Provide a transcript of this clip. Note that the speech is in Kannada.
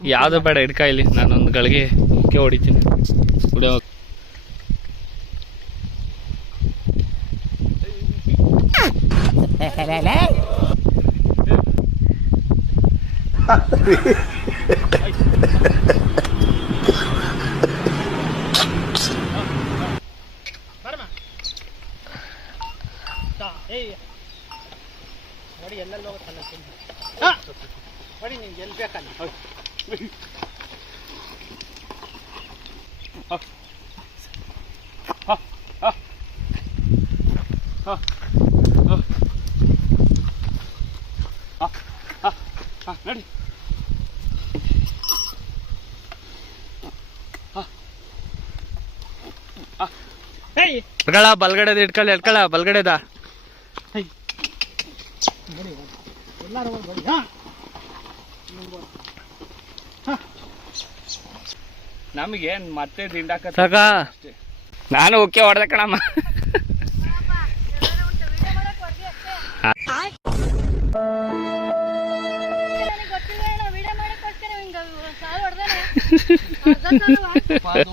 ಯಾವ್ದು ಬೇಡ ಹಿಡ್ಕ ಇಲ್ಲಿ. ನಾನೊಂದು ಗಳಿಗೆ ಮುಖ್ಯ ಹೊಡಿತೀನಿ. ಬಿಡು. ನೋಡಿ ಎಲ್ಲೆಲ್ಲ ಹೋಗುತ್ತಲ್ಲ ನೋಡಿ ನಿಮ್ಗೆ ಎಲ್ಲಿ ಬೇಕಲ್ಲ. ನೋಡಿ ಹೇಯ್ ಹಿಡ್ಕೊಳ ಬಲ್ಗಡೆದ ಹಿಡ್ಕೊಳ್ಳಿ ಹಿಡ್ಕೊಳ ಬಲ್ಗಡೆದ. ನೋಡಿ ಎಲ್ಲರೂ ಹೋಗಿ ಹಾ. ನಮಗೆ ಮತ್ತೆ ದಿಂಡಾಕ ಸಾಕ ನಾನು ಓಕೆ ಹೊಡೆದ ಕಣಮ್ಮ. ಸಾಲ ಹೊಡೆದಾನೆ.